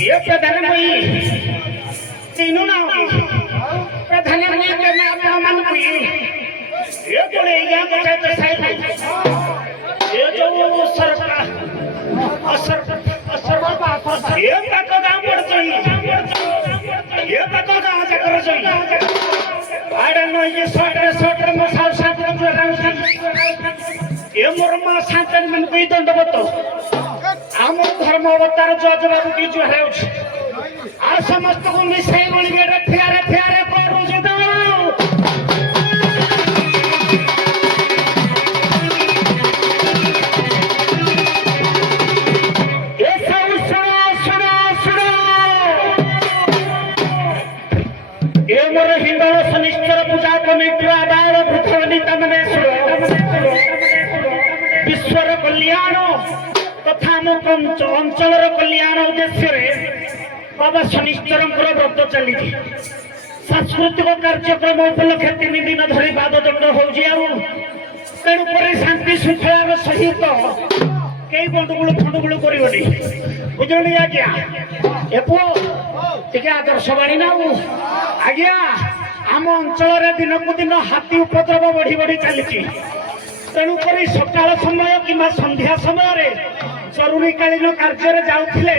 ये प्रधानमंत्री तीनों ना प्रधानमंत्री के मैं अपना मन कोई ये तो ले गया बच्चा तो सही ये जो सरकार असर ये तक काम पड़ चाहिए ये तक काम कर चाहिए I don't know ये शॉर्ट मसाल साथ में ये मुर्मा सांतन मन कोई दंड बतो आम धर्म अवतार जज बाबू की जो है आ समस्त को मिसाई बोली बेटा फियारे फियारे करू जे दो ये सब सुनो ये मोर हिंदू शनिश्चर पूजा कमिटी आदार पृथ्वी तमने सुनो विश्वर कल्याण तथा अंचल कल्याण उद्देश्य बाबा शनिश्चर व्रत चली सांस्कृतिक कार्यक्रम उपलक्षे 3 दिन धरी पाददंड होणुक शांति श्रृंखलार सहित कई गंडगोल फंडगोल कर बुझे आज्ञा टे आदर्शवाणी ना आज्ञा आम अंचल दिनकू दिन हाथी उपद्रव बढ़ी बढ़ी चली तेणुक सकाल समय कि संध्या समय जरूरीकालीन कार्य जाऊे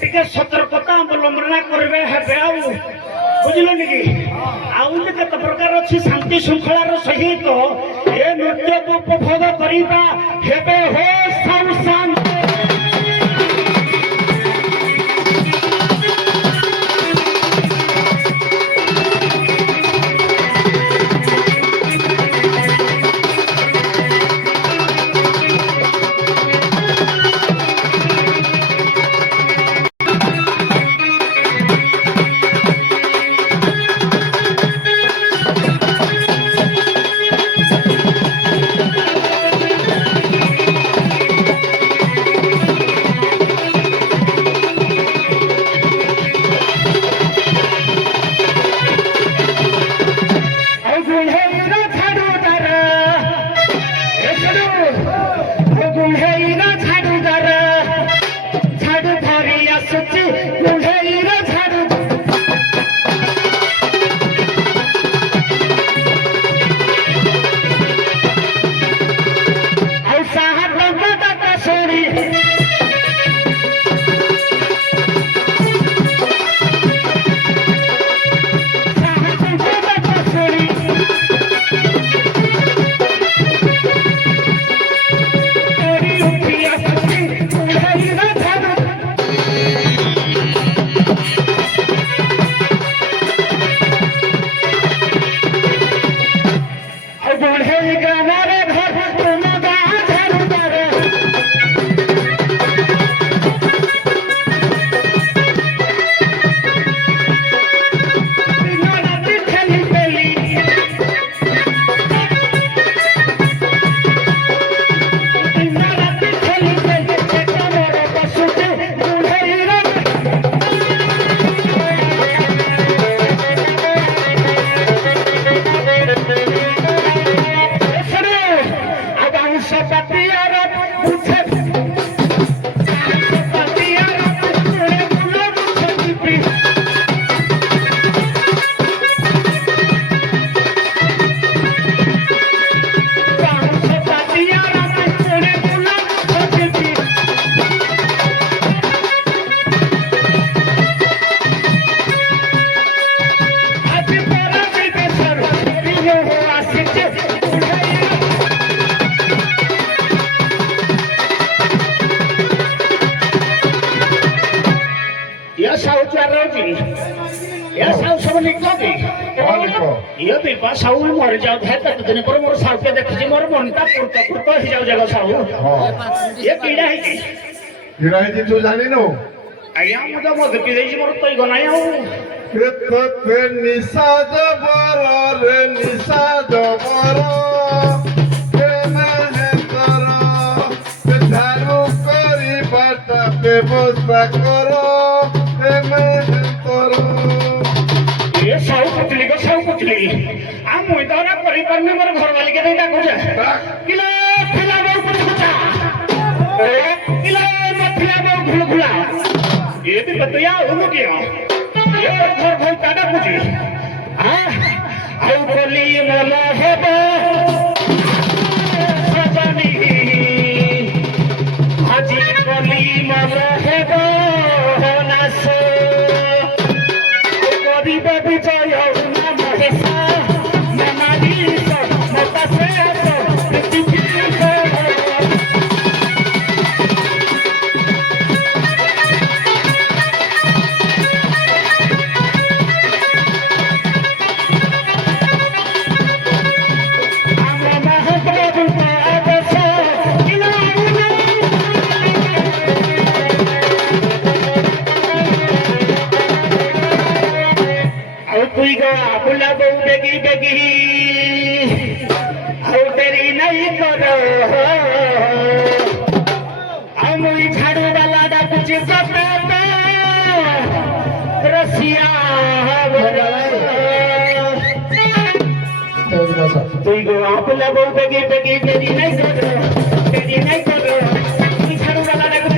टे सतर्कता अवलंबन करेंगे बुझल कि आउ केत प्रकार अच्छी शांति श्रृंखलार सहित ये नृत्य को उपभोग करवा मर जाऊ दिन पर मोर साहू के देखी मोर मनटा कुर्त कुर्त हो जाऊ जगह साहू ये कीड़ा है तू जानी नो आज्ञा मुझे मद पी देजी मोर तई गनाई आउ पे निशा जबर रे निशा जबर प्रेम है करो पे धारू करी बाटा व्यवस्था करो प्रेम है करो ये साहू पुतली आ मुई तो ना करी करने मोर घर वाली के नहीं डाकू जा किलो खिला बहु कुछ कुछ किलो मथिया बहु घुल घुला ये भी बतया हो गया ये घर भाई काटा पूछी आउ बोली मला हेबो सजनी আজি बोली मला हेबो नास गरीब विजय ना महेशा नमारी मता से बुला बहु बेगी बेगी तेरी नहीं करो मुई झाड़ू वाला कुछ रसिया तुई गो बुला बहु बेगी बेगी तेरी नहीं करो मुई झाड़ू वाला कुछ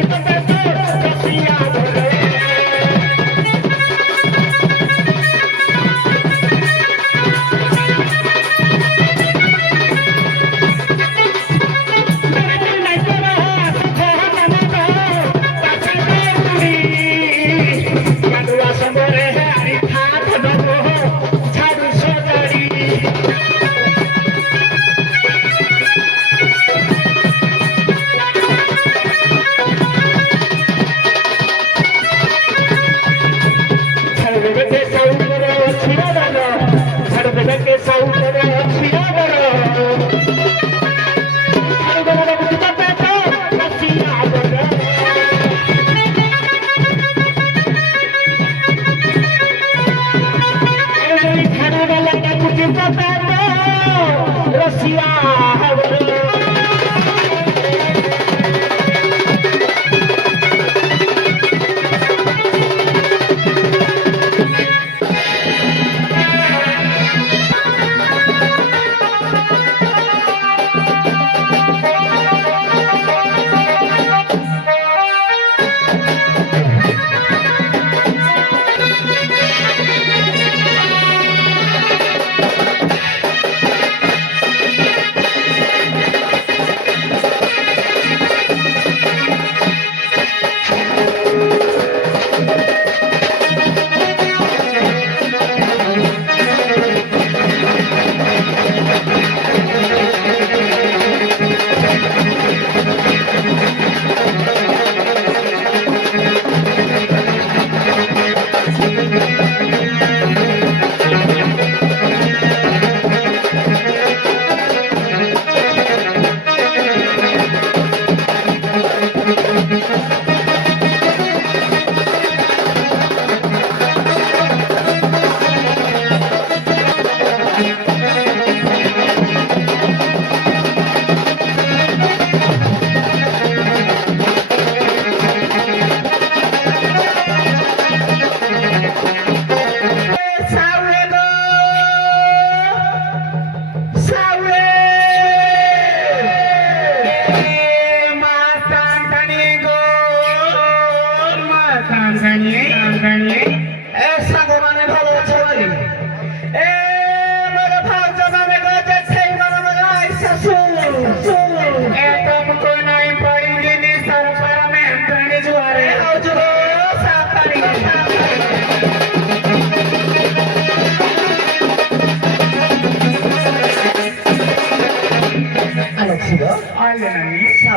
रसिया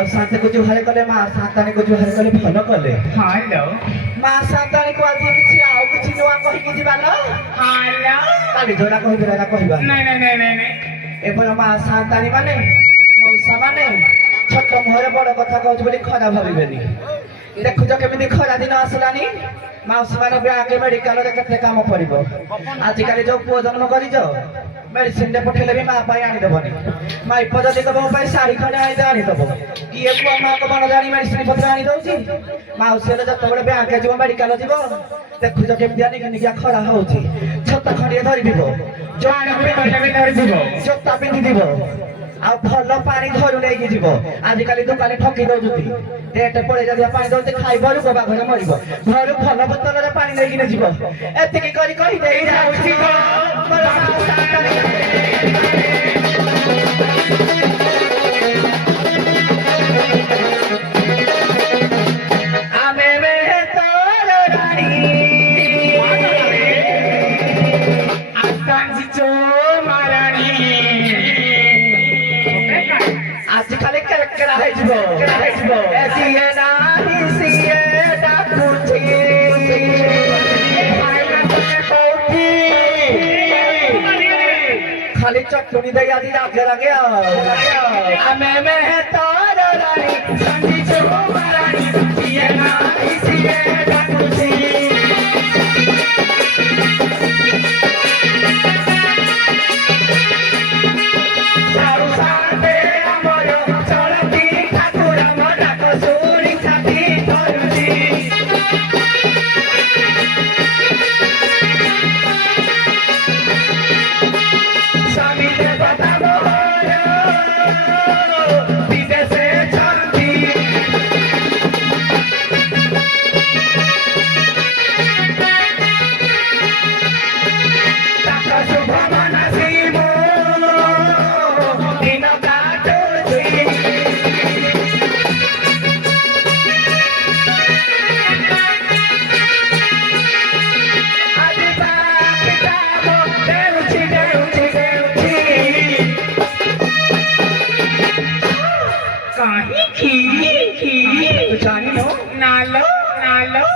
साथे को जुहारे कले मा साताने को जुहारे कले भलो कले हेलो मा साताने को आजी किछि आउ किछि नुवा कहि कि जिबालो हेलो काली जोड़ा कहि बेला कहिबा नहीं एपर मा सातानी माने मौसा माने छोट मोहरे बड़ कथा कहत बोली खरा भाबिबेनी देखुज केमिति खरा दिन आसलानी माउसी माने ब्याके मेडिकल रे केते काम पड़िबो आजि काली जो पुओ जन्म करिज मेडिसिन दे पठेले भी मां पाई आनी देबनी माई पदति को पाई साड़ी खणे आनी आनी देबो किए पुओ मां को मन जानी मेडिसिन पत्र आनी दउची माउसी ले जत बडे ब्याके जीव मेडिकल जीव देखुज केमिति आनी कनि क्या खरा होउची छत्ता खंडिए धरि दिबो जोआने भी धरि दिबो जोता पिंधि दिबो ଆଉ ଭଲ ପାଣି ଘରୁ ନେଇକି ଯିବ ଆଜିକାଲି ଦୋକାନୀ ଠକି ଦଉଛନ୍ତି ରେଟ୍ ପଳେଇ ଯଦି ପାଣି ଦଉଛି ଖାଇବ ବୋବା ଘରେ ମରିବ ଘରୁ ଭଲ ବୋତଲରେ ପାଣି ନେଇକି ଯିବ ଏତିକି କରି କହିଦେଇ ଯାଉଛି ଆମେ ତୋର ରାଣୀ ଆଜିକାଲି କେଳକେଳା ହେଇଯିବ ସିଏ ନାହିଁ ସିଏ ଡାକୁଛି ଖାଲି ଚଟୁଣି ଦେଇ ଆଜି ରାଗେ ରାଗେ ଆମେ ତୋର ରାଣୀ ସଞ୍ଜିଛୁ ରାଣୀ ସିଏ ନାହିଁ ସିଏ ଡାକୁଛି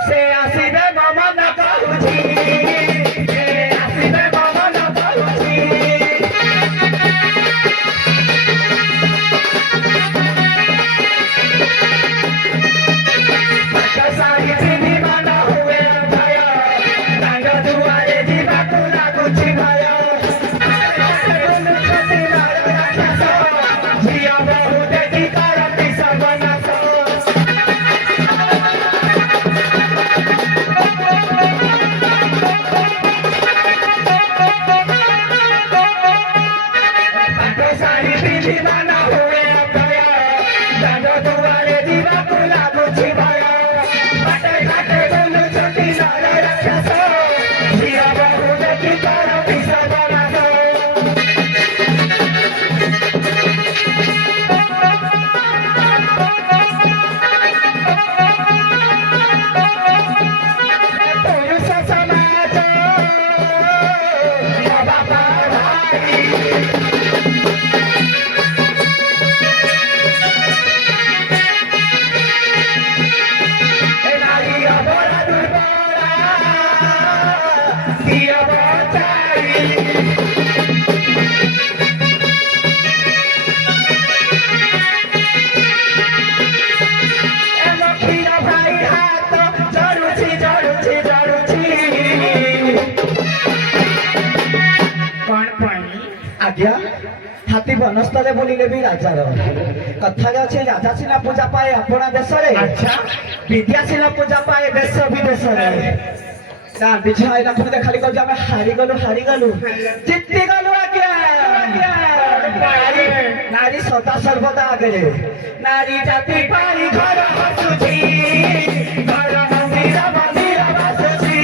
से आसीबे मामा न कहूची से आसीबे मामा न कहूची सारी पिनी माना हुए भया रंग दुआरे जीवा कुला कुची भया जिया बहु देखी करती सबना आज्ञा हाथी बनस्थले बोलिले भी राजार कथारे अच्छे राजा सिना पूजा पाए अपना देश अच्छा विद्या सिना पूजा पाए देश विदेश खाली कह हारी गलु जिति गलु आज्ञा नारी सदा सर्वदा आगे नारी जाति पारी घर हसुची घर मंदिर मंदिर बसुची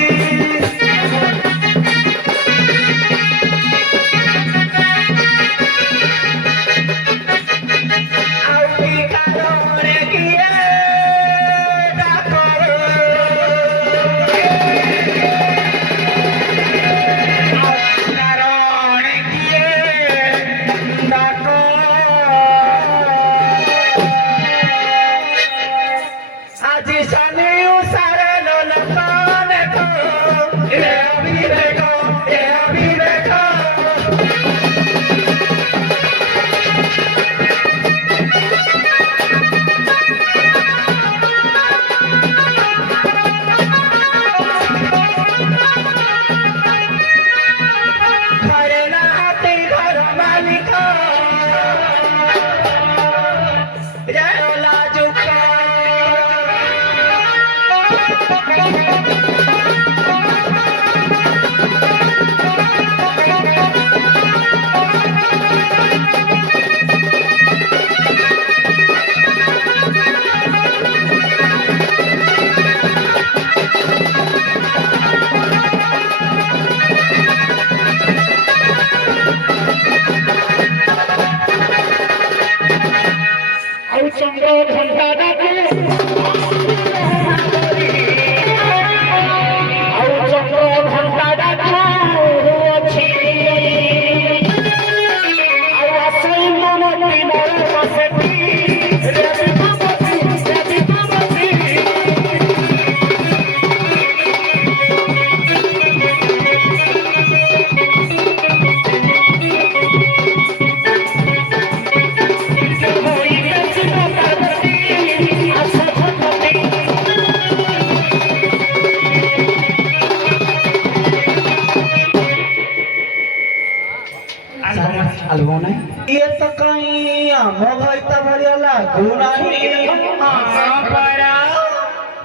ଆମ ଘଇତା ଭଳିଆ ଲାଗୁନାହିଁ।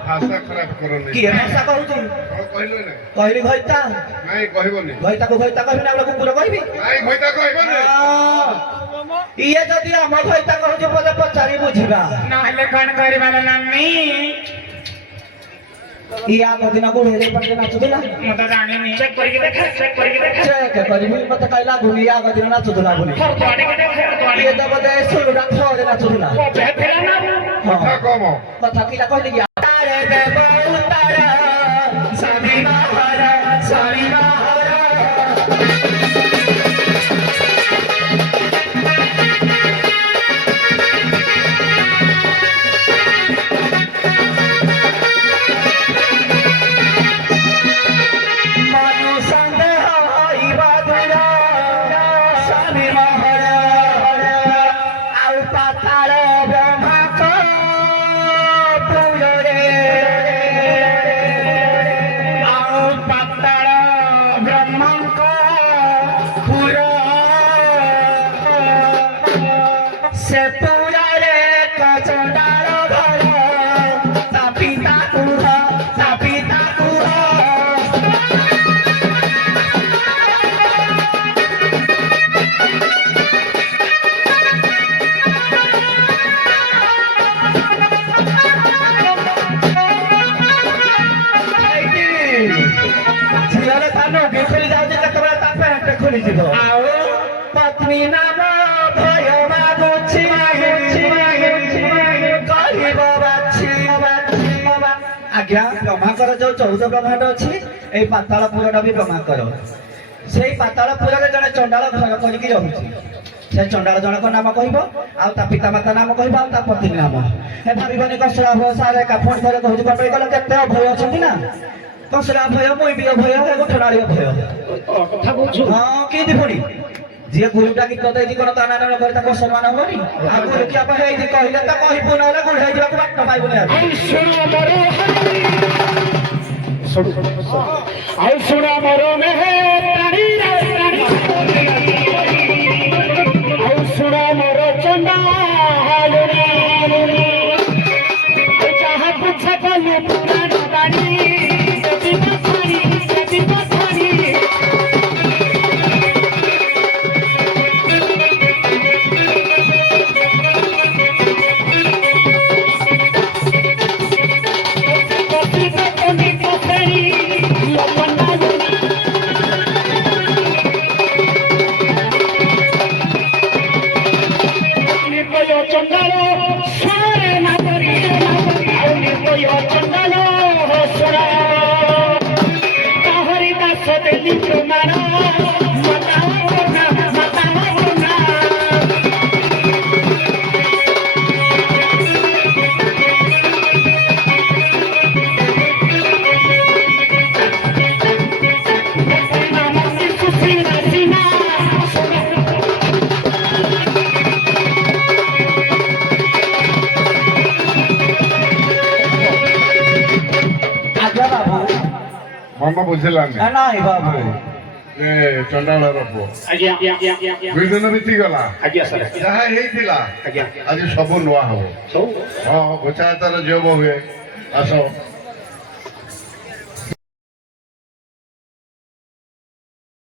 ଭାଷା ଖରାପ କରନି। କିଏ ଭାଷା କହୁଛି? କହିଲ ନା କହିଲି ଘଇତା। ନାଇଁ କହିବନି। ଘଇତାକୁ ଘଇତା କହିବି ନା କୁକୁର କହିବି? ନାଇଁ ଘଇତା କହିବନି। ଇଏ ଯଦି ଆମ ଘଇତା କହୁଛି ବୋଧେ ପଚାରି ବୁଝିବା। ନହେଲେ କଣ କରିବା ନାନୀ? ଇଏ ଆଗ ଦିନ ବୁଢେଇ ପାଟିରେ ନାଚୁଥିଲା। ମୁଁ ତ ଜାଣିନି। ଚେକ୍ କରିକି ଦେଖ, ଚେକ୍ କରିକି ଦେଖ। ଚେକ୍ କରିବି ମତେ କହିଲା ବୁଲି ଆଗ ଦିନ ନାଚୁଥିଲା ବୋଲି। ଇଏ ତ ବୋଧେ ଶୁଣୁଟା ଥରେ ନାଚୁଥିଲା। କଥା କମ। କଥା କିଟା କହିଲି କି? ତାରେ ଦେବ ଉତ୍ତର ସ୍ୱାମୀ ବାହାର ସ୍ୱାମୀ ବାହାର। से पूरे कचंडार घर ता पिता कुह ता पिता कुह। झील तानु खोली जाऊँगी केतबेले ता पैंट खोली जीव। आउ पत्नी नाम भय मागुछि गरीब बाछि। आज्ञा ब्रह्माकर जो 14 ब्रह्मांड अच्छी ये पातालपुर भी ब्रह्माकर से पातालपुर जड़े चंडाल घर करके रही से चंडाल जनक नाम कह पिता माता नाम कह पत्नी नाम हे भावी कसरा भय सारे फोन थे कहूँ कटे कल के अभय अच्छा ना कसरा भय मुई भी अभय गोठड़ाड़ी अभय। हाँ कि पुणी जी गुरुटा गीत देती कौन ता नाम कर सम्मान हमारी आ गुरु क्या कहले तो कहबू ना गुढ़े जाक बाट पाइबुनि। सुना मरो में सुना मरो चंदा जहाँ कुछ कलू पुराना बाड़ी ମନ ବୁଝିଲାନି। ନାଇଁ ବାବୁ ଏ ଚଣ୍ଡାଳର ପୁଅ ଆଜ୍ଞା 2 ଦିନ ବିତିଗଲା। ଆଜ୍ଞା ସାର୍ ଯାହା ହେଇଥିଲା ଆଜ୍ଞା ଆଜି ସବୁ ନୂଆ ହବ। ସବୁ ହଁ ଗୋଚାତର ଝିଅ ବୋହୁ ହୁଏ ଆସ